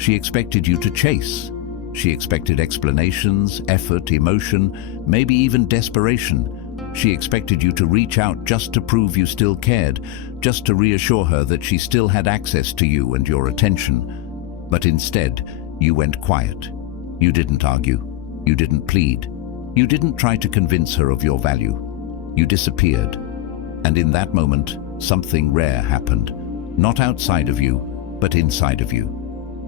She expected you to chase. She expected explanations, effort, emotion, maybe even desperation. She expected you to reach out just to prove you still cared, just to reassure her that she still had access to you and your attention. But instead, you went quiet. You didn't argue. You didn't plead. You didn't try to convince her of your value. You disappeared. And in that moment, something rare happened. Not outside of you, but inside of you.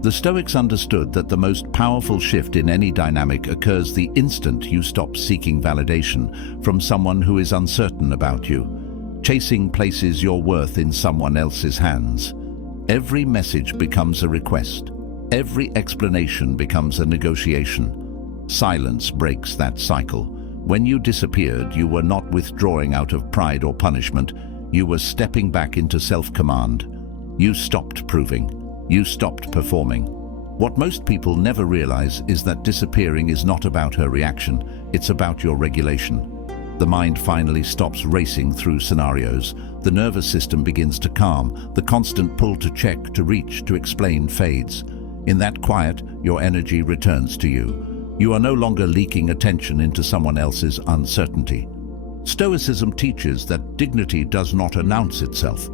The Stoics understood that the most powerful shift in any dynamic occurs the instant you stop seeking validation from someone who is uncertain about you. Chasing places your worth in someone else's hands. Every message becomes a request. Every explanation becomes a negotiation. Silence breaks that cycle. When you disappeared, you were not withdrawing out of pride or punishment. You were stepping back into self-command. You stopped proving. You stopped performing. What most people never realize is that disappearing is not about her reaction, it's about your regulation. The mind finally stops racing through scenarios. The nervous system begins to calm. The constant pull to check, to reach, to explain fades. In that quiet, your energy returns to you. You are no longer leaking attention into someone else's uncertainty. Stoicism teaches that dignity does not announce itself.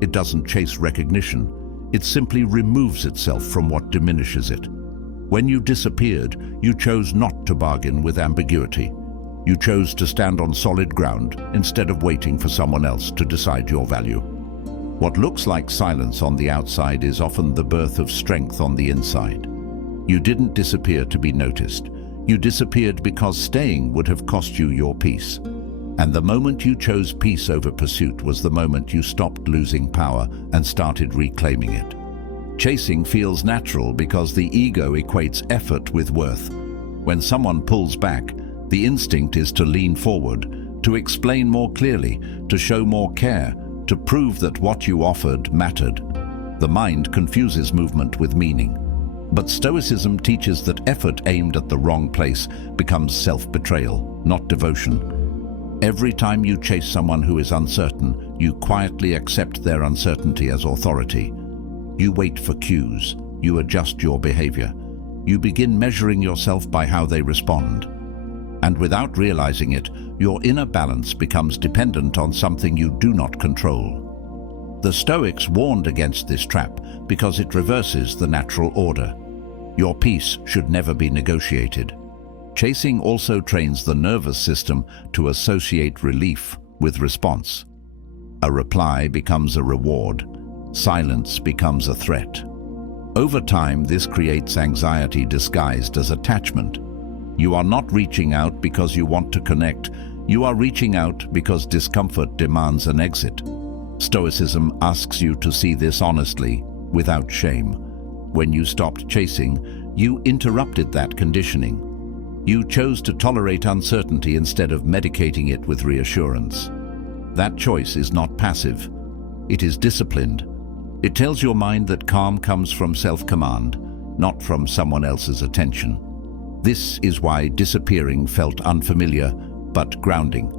It doesn't chase recognition. It simply removes itself from what diminishes it. When you disappeared, you chose not to bargain with ambiguity. You chose to stand on solid ground instead of waiting for someone else to decide your value. What looks like silence on the outside is often the birth of strength on the inside. You didn't disappear to be noticed. You disappeared because staying would have cost you your peace. And the moment you chose peace over pursuit was the moment you stopped losing power and started reclaiming it. Chasing feels natural because the ego equates effort with worth. When someone pulls back, the instinct is to lean forward, to explain more clearly, to show more care, to prove that what you offered mattered. The mind confuses movement with meaning. But Stoicism teaches that effort aimed at the wrong place becomes self-betrayal, not devotion. Every time you chase someone who is uncertain, you quietly accept their uncertainty as authority. You wait for cues. You adjust your behavior. You begin measuring yourself by how they respond. And without realizing it, your inner balance becomes dependent on something you do not control. The Stoics warned against this trap because it reverses the natural order. Your peace should never be negotiated. Chasing also trains the nervous system to associate relief with response. A reply becomes a reward. Silence becomes a threat. Over time, this creates anxiety disguised as attachment. You are not reaching out because you want to connect. You are reaching out because discomfort demands an exit. Stoicism asks you to see this honestly, without shame. When you stopped chasing, you interrupted that conditioning. You chose to tolerate uncertainty instead of medicating it with reassurance. That choice is not passive. It is disciplined. It tells your mind that calm comes from self-command, not from someone else's attention. This is why disappearing felt unfamiliar, but grounding.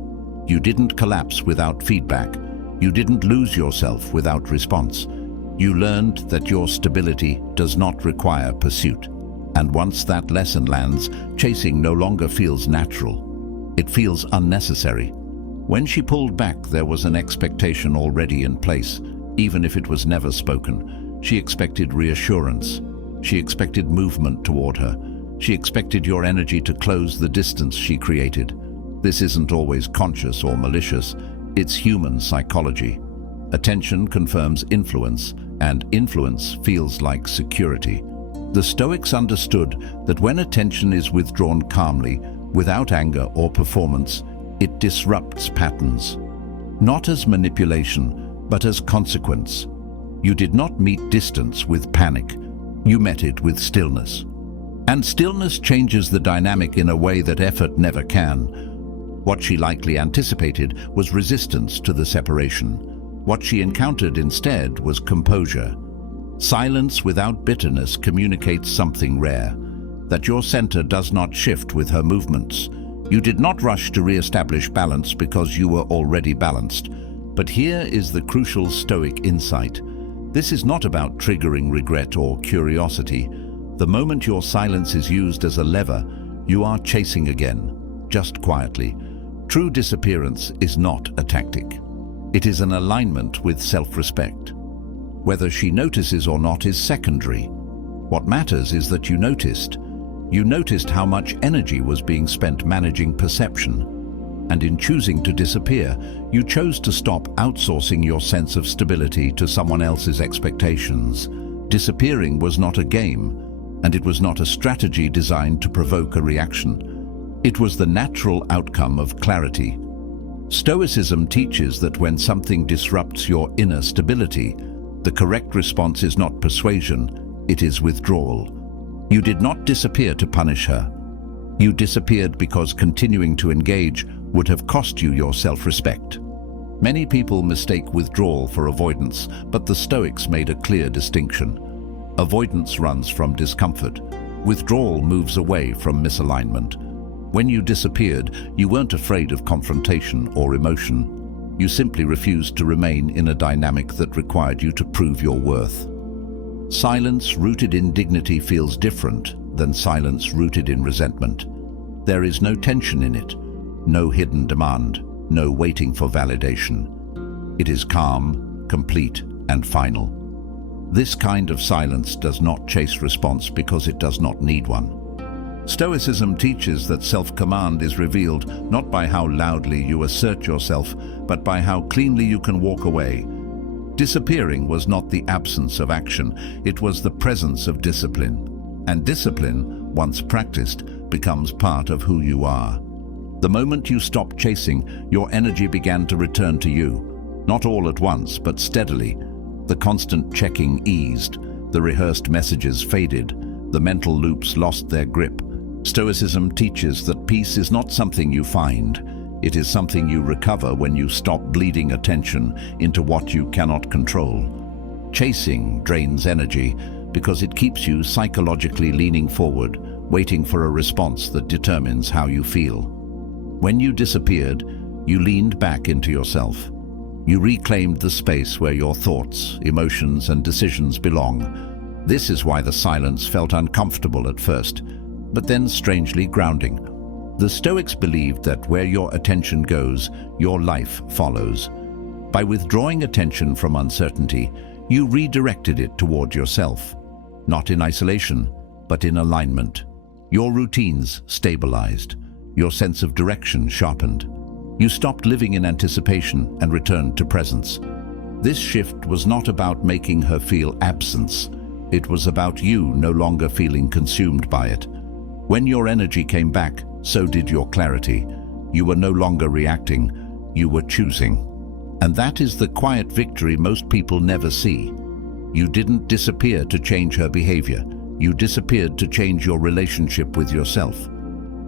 You didn't collapse without feedback. You didn't lose yourself without response. You learned that your stability does not require pursuit. And once that lesson lands, chasing no longer feels natural. It feels unnecessary. When she pulled back, there was an expectation already in place, even if it was never spoken. She expected reassurance. She expected movement toward her. She expected your energy to close the distance she created. This isn't always conscious or malicious. It's human psychology. Attention confirms influence, and influence feels like security. The Stoics understood that when attention is withdrawn calmly, without anger or performance, it disrupts patterns. Not as manipulation, but as consequence. You did not meet distance with panic. You met it with stillness. And stillness changes the dynamic in a way that effort never can. What she likely anticipated was resistance to the separation. What she encountered instead was composure. Silence without bitterness communicates something rare, that your center does not shift with her movements. You did not rush to re-establish balance because you were already balanced. But here is the crucial Stoic insight. This is not about triggering regret or curiosity. The moment your silence is used as a lever, you are chasing again, just quietly. True disappearance is not a tactic. It is an alignment with self-respect. Whether she notices or not is secondary. What matters is that you noticed. You noticed how much energy was being spent managing perception. And in choosing to disappear, you chose to stop outsourcing your sense of stability to someone else's expectations. Disappearing was not a game, and it was not a strategy designed to provoke a reaction. It was the natural outcome of clarity. Stoicism teaches that when something disrupts your inner stability, the correct response is not persuasion, it is withdrawal. You did not disappear to punish her. You disappeared because continuing to engage would have cost you your self-respect. Many people mistake withdrawal for avoidance, but the Stoics made a clear distinction. Avoidance runs from discomfort. Withdrawal moves away from misalignment. When you disappeared, you weren't afraid of confrontation or emotion. You simply refused to remain in a dynamic that required you to prove your worth. Silence rooted in dignity feels different than silence rooted in resentment. There is no tension in it, no hidden demand, no waiting for validation. It is calm, complete, and final. This kind of silence does not chase response because it does not need one. Stoicism teaches that self-command is revealed not by how loudly you assert yourself, but by how cleanly you can walk away. Disappearing was not the absence of action, it was the presence of discipline. And discipline, once practiced, becomes part of who you are. The moment you stopped chasing, your energy began to return to you. Not all at once, but steadily. The constant checking eased, the rehearsed messages faded, the mental loops lost their grip. Stoicism teaches that peace is not something you find. It is something you recover when you stop bleeding attention into what you cannot control. Chasing drains energy because it keeps you psychologically leaning forward, waiting for a response that determines how you feel. When you disappeared, you leaned back into yourself. You reclaimed the space where your thoughts, emotions, and decisions belong. This is why the silence felt uncomfortable at first, but then strangely grounding. The Stoics believed that where your attention goes, your life follows. By withdrawing attention from uncertainty, you redirected it toward yourself. Not in isolation, but in alignment. Your routines stabilized. Your sense of direction sharpened. You stopped living in anticipation and returned to presence. This shift was not about making her feel absence. It was about you no longer feeling consumed by it. When your energy came back, so did your clarity. You were no longer reacting, you were choosing. And that is the quiet victory most people never see. You didn't disappear to change her behavior. You disappeared to change your relationship with yourself.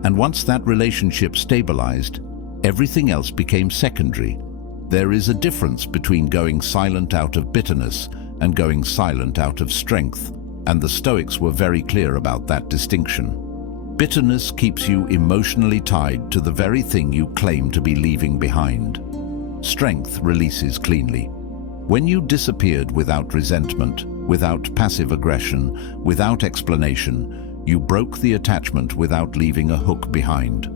And once that relationship stabilized, everything else became secondary. There is a difference between going silent out of bitterness and going silent out of strength, and the Stoics were very clear about that distinction. Bitterness keeps you emotionally tied to the very thing you claim to be leaving behind. Strength releases cleanly. When you disappeared without resentment, without passive aggression, without explanation, you broke the attachment without leaving a hook behind.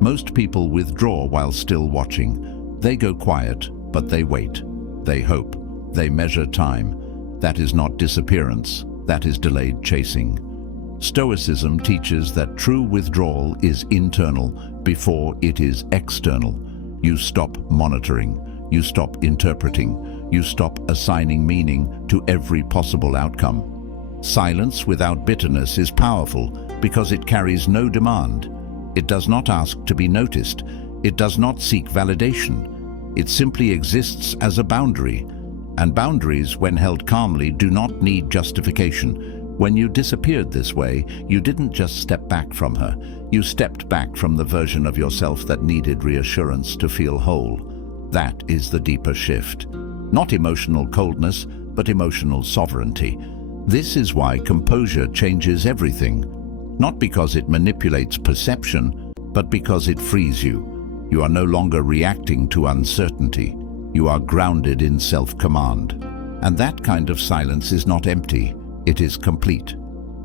Most people withdraw while still watching. They go quiet, but they wait. They hope. They measure time. That is not disappearance. That is delayed chasing. Stoicism teaches that true withdrawal is internal before it is external. You stop monitoring. You stop interpreting. You stop assigning meaning to every possible outcome. Silence without bitterness is powerful because it carries no demand. It does not ask to be noticed. It does not seek validation. It simply exists as a boundary. And boundaries, when held calmly, do not need justification. When you disappeared this way, you didn't just step back from her. You stepped back from the version of yourself that needed reassurance to feel whole. That is the deeper shift. Not emotional coldness, but emotional sovereignty. This is why composure changes everything. Not because it manipulates perception, but because it frees you. You are no longer reacting to uncertainty. You are grounded in self-command. And that kind of silence is not empty. It is complete.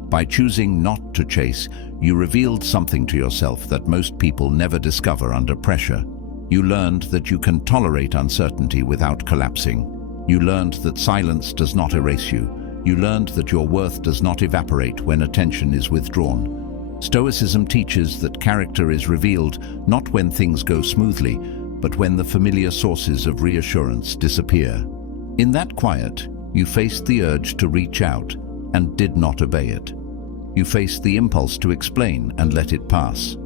By choosing not to chase, you revealed something to yourself that most people never discover under pressure. You learned that you can tolerate uncertainty without collapsing. You learned that silence does not erase you. You learned that your worth does not evaporate when attention is withdrawn. Stoicism teaches that character is revealed not when things go smoothly, but when the familiar sources of reassurance disappear. In that quiet, you faced the urge to reach out and did not obey it. You faced the impulse to explain and let it pass.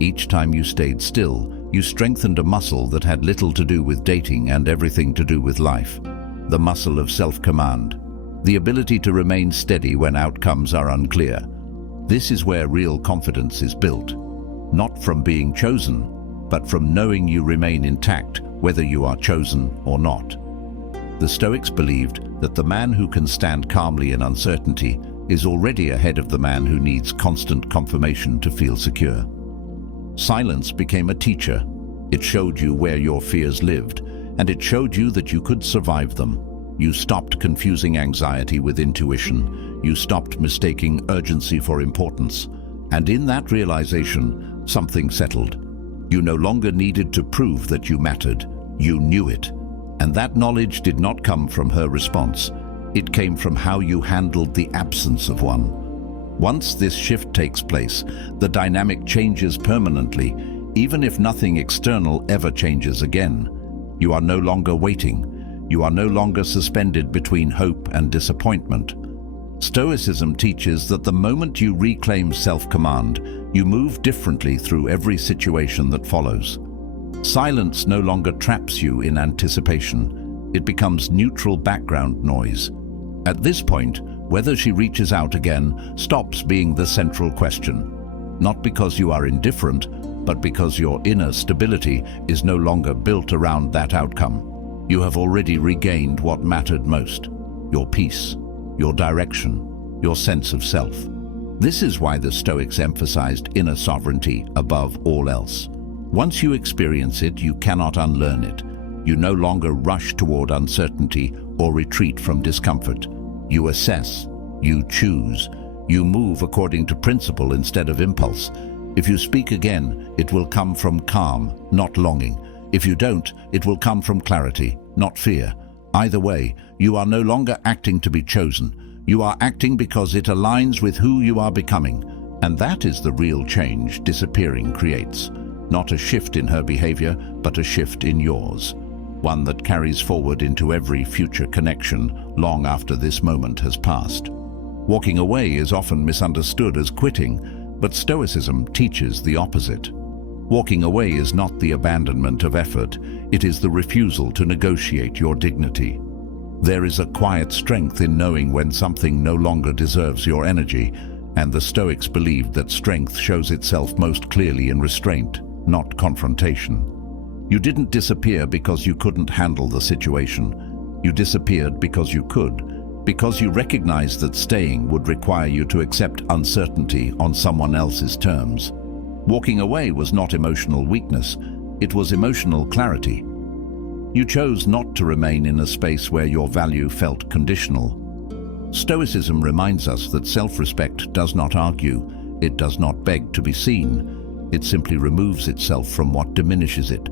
Each time you stayed still, you strengthened a muscle that had little to do with dating and everything to do with life. The muscle of self-command. The ability to remain steady when outcomes are unclear. This is where real confidence is built. Not from being chosen, but from knowing you remain intact whether you are chosen or not. The Stoics believed that the man who can stand calmly in uncertainty is already ahead of the man who needs constant confirmation to feel secure. Silence became a teacher. It showed you where your fears lived, and it showed you that you could survive them. You stopped confusing anxiety with intuition. You stopped mistaking urgency for importance. And in that realization, something settled. You no longer needed to prove that you mattered. You knew it. And that knowledge did not come from her response. It came from how you handled the absence of one. Once this shift takes place, the dynamic changes permanently, even if nothing external ever changes again. You are no longer waiting. You are no longer suspended between hope and disappointment. Stoicism teaches that the moment you reclaim self-command, you move differently through every situation that follows. Silence no longer traps you in anticipation. It becomes neutral background noise. At this point, whether she reaches out again stops being the central question. Not because you are indifferent, but because your inner stability is no longer built around that outcome. You have already regained what mattered most: your peace, your direction, your sense of self. This is why the Stoics emphasized inner sovereignty above all else. Once you experience it, you cannot unlearn it. You no longer rush toward uncertainty or retreat from discomfort. You assess, you choose, you move according to principle instead of impulse. If you speak again, it will come from calm, not longing. If you don't, it will come from clarity, not fear. Either way, you are no longer acting to be chosen. You are acting because it aligns with who you are becoming. And that is the real change disappearing creates. Not a shift in her behavior, but a shift in yours. One that carries forward into every future connection long after this moment has passed. Walking away is often misunderstood as quitting, but Stoicism teaches the opposite. Walking away is not the abandonment of effort, it is the refusal to negotiate your dignity. There is a quiet strength in knowing when something no longer deserves your energy, and the Stoics believed that strength shows itself most clearly in restraint, not confrontation. You didn't disappear because you couldn't handle the situation. You disappeared because you could, because you recognized that staying would require you to accept uncertainty on someone else's terms. Walking away was not emotional weakness, it was emotional clarity. You chose not to remain in a space where your value felt conditional. Stoicism reminds us that self-respect does not argue, it does not beg to be seen, it simply removes itself from what diminishes it.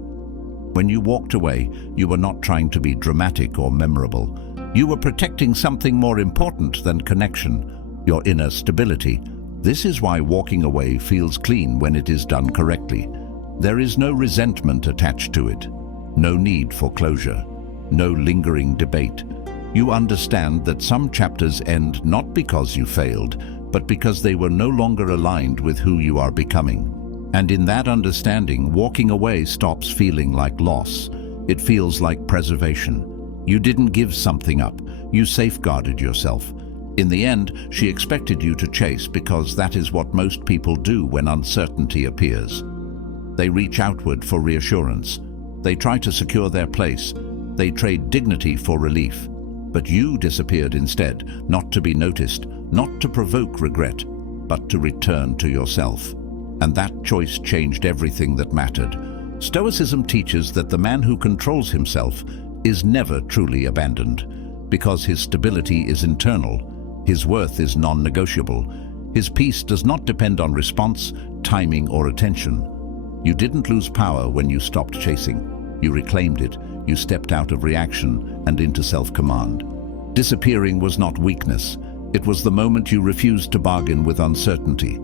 When you walked away, you were not trying to be dramatic or memorable. You were protecting something more important than connection, your inner stability. This is why walking away feels clean when it is done correctly. There is no resentment attached to it, no need for closure, no lingering debate. You understand that some chapters end not because you failed, but because they were no longer aligned with who you are becoming. And in that understanding, walking away stops feeling like loss. It feels like preservation. You didn't give something up, you safeguarded yourself. In the end, she expected you to chase because that is what most people do when uncertainty appears. They reach outward for reassurance. They try to secure their place. They trade dignity for relief. But you disappeared instead, not to be noticed, not to provoke regret, but to return to yourself. And that choice changed everything that mattered. Stoicism teaches that the man who controls himself is never truly abandoned, because his stability is internal. His worth is non-negotiable. His peace does not depend on response, timing, or attention. You didn't lose power when you stopped chasing. You reclaimed it. You stepped out of reaction and into self-command. Disappearing was not weakness. It was the moment you refused to bargain with uncertainty.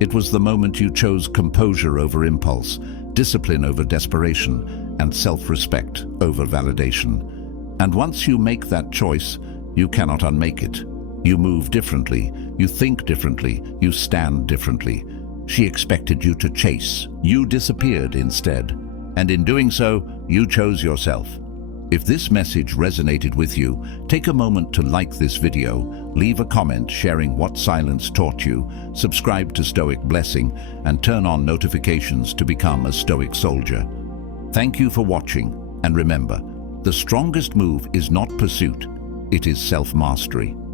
It was the moment you chose composure over impulse, discipline over desperation, and self-respect over validation. And once you make that choice, you cannot unmake it. You move differently, you think differently, you stand differently. She expected you to chase. You disappeared instead. And in doing so, you chose yourself. If this message resonated with you, take a moment to like this video, leave a comment sharing what silence taught you, subscribe to Stoic Blessing, and turn on notifications to become a Stoic soldier. Thank you for watching, and remember, the strongest move is not pursuit, it is self-mastery.